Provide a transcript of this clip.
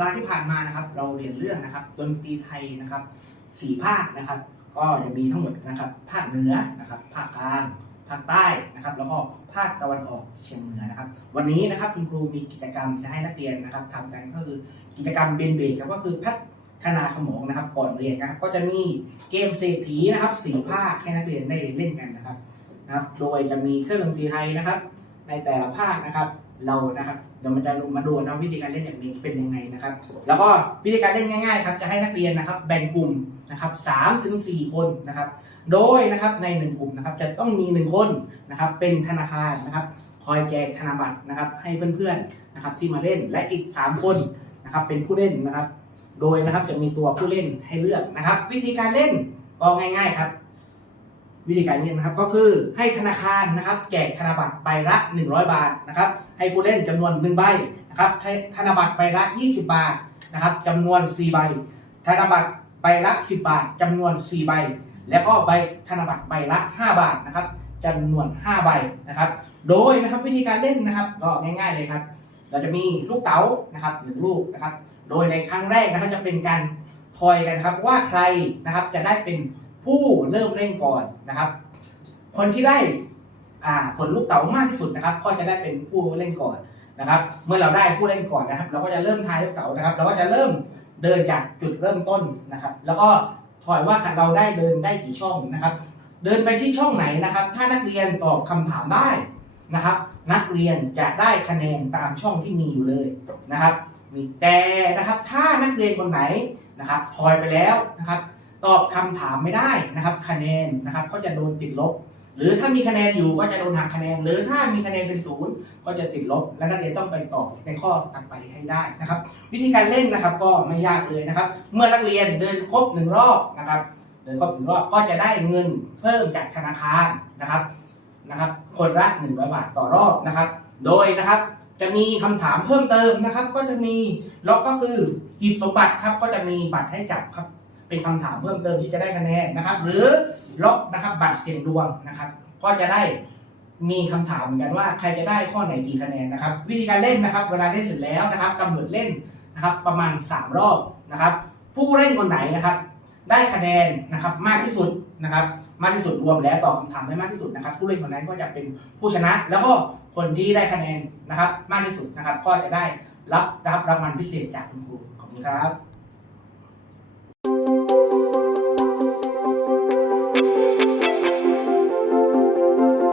การที่ผ่านมานะครับ เราเรียนเรื่องนะครับดนตรีไทยนะครับสี่ภาคนะครับ ก็จะมีทั้งหมดนะครับ ภาคเหนือนะครับ ภาคกลางภาคใต้นะครับ แล้วก็ภาคตะวันออกเฉียงเหนือนะครับ วันนี้นะครับคุณครูมีกิจกรรมจะให้นักเรียนนะครับทำกันก็คือกิจกรรมเบนเบกครับก็คือพัฒนาสมองนะครับ ก่อนเรียนนะครับ ก็จะมีเกมเศรษฐีนะครับสี่ภาคให้นักเรียนได้เล่นกันนะครับนะครับ โดยจะมีเครื่องดนตรีไทยนะครับ ในแต่ละภาคนะครับ เรานะครับเดี๋ยวมันจะมาดูนะวิธีการเล่นอย่างนี้เป็นยังไงนะครับ แล้วก็วิธีการเล่นง่ายๆครับจะให้นักเรียนนะครับ แบ่งกลุ่มนะครับสามถึงสี่คนนะครับ โดยนะครับในหนึ่งกลุ่มนะครับจะต้องมีหนึ่งคนนะครับ เป็นธนาคารนะครับคอยแจกธนบัตรนะครับ ให้เพื่อนๆนะครับที่มาเล่นและอีกสามคนนะครับ เป็นผู้เล่นนะครับ โดยนะครับจะมีตัวผู้เล่นให้เลือกนะครับ วิธีการเล่นก็ง่าย ๆ ครับ วิธีการเล่นนะครับก็คือให้ธนาคารนะครับ แจกธนบัตรใบละ 100 บาทนะครับ ให้ผู้เล่นจำนวน1ใบนะครับธนบัตรใบละ 20 บาทนะครับจำนวน 4 ใบ ธนบัตรใบละ 10 บาทจำนวน 4 ใบ แล้วก็ใบธนบัตรใบละ 5 บาทนะครับจำนวน 5 ใบนะครับ โดยนะครับวิธีการเล่นนะครับ ก็ง่าย ๆเลยครับ เราจะมีลูกเต๋านะครับหนึ่งลูกนะครับ โดยในครั้งแรกนะครับจะเป็นการทอยกันครับว่าใครนะครับจะได้เป็น ผู้เริ่มเล่นก่อนนะครับ คนที่ได้ผลลูกเต๋ามากที่สุดนะครับ ก็จะได้เป็นผู้เล่นก่อนนะครับ เมื่อเราได้ผู้เล่นก่อนนะครับ เราก็จะเริ่มทายลูกเต๋านะครับ เราก็จะเริ่มเดินจากจุดเริ่มต้นนะครับ แล้วก็ทอยว่าเราได้เดินได้กี่ช่องนะครับ เดินไปที่ช่องไหนนะครับ ถ้านักเรียนตอบคำถามได้นะครับ นักเรียนจะได้คะแนนตามช่องที่มีอยู่เลยนะครับ มีแต่นะครับ ถ้านักเรียนคนไหนนะครับทอยไปแล้วนะครับ ตอบคำถามไม่ได้นะครับคะแนนนะครับก็จะโดนติดลบ หรือถ้ามีคะแนนอยู่ก็จะโดนหักคะแนน หรือถ้ามีคะแนนเป็นศูนย์ก็จะติดลบ และนักเรียนต้องไปตอบในข้อถัดไปให้ได้นะครับ วิธีการเล่นนะครับก็ไม่ยากเลยนะครับ เมื่อนักเรียนเดินครบหนึ่งรอบนะครับเดินครบหนึ่งรอบก็จะได้เงินเพิ่มจากธนาคารนะครับนะครับ คนละหนึ่งร้อยบาทต่อรอบนะครับ โดยนะครับจะมีคำถามเพิ่มเติมนะครับ ก็จะมีล็อกก็คือหีบสมบัติครับก็จะมีบัตรให้จับครับ เป็นคำถามเพิ่มเติมที่จะได้คะแนนนะครับ หรือล็อกนะครับบัตรเสี่ยงดวงนะครับ ก็จะได้มีคำถามเหมือนกันว่าใครจะได้ข้อไหนกี่คะแนนนะครับ วิธีการเล่นนะครับ เวลาเล่นเสร็จแล้วนะครับกำหนดเล่นนะครับ ประมาณ 3 รอบนะครับ ผู้เล่นคนไหนนะครับ ได้คะแนนนะครับมากที่สุดนะครับ มากที่สุดรวมแล้วตอบคำถามได้มากที่สุดนะครับ ผู้เล่นคนนั้นก็จะเป็นผู้ชนะ แล้วก็คนที่ได้คะแนนนะครับ มากที่สุดนะครับ ก็จะได้รับรับรางวัลพิเศษจากคุณครูขอบคุณครับ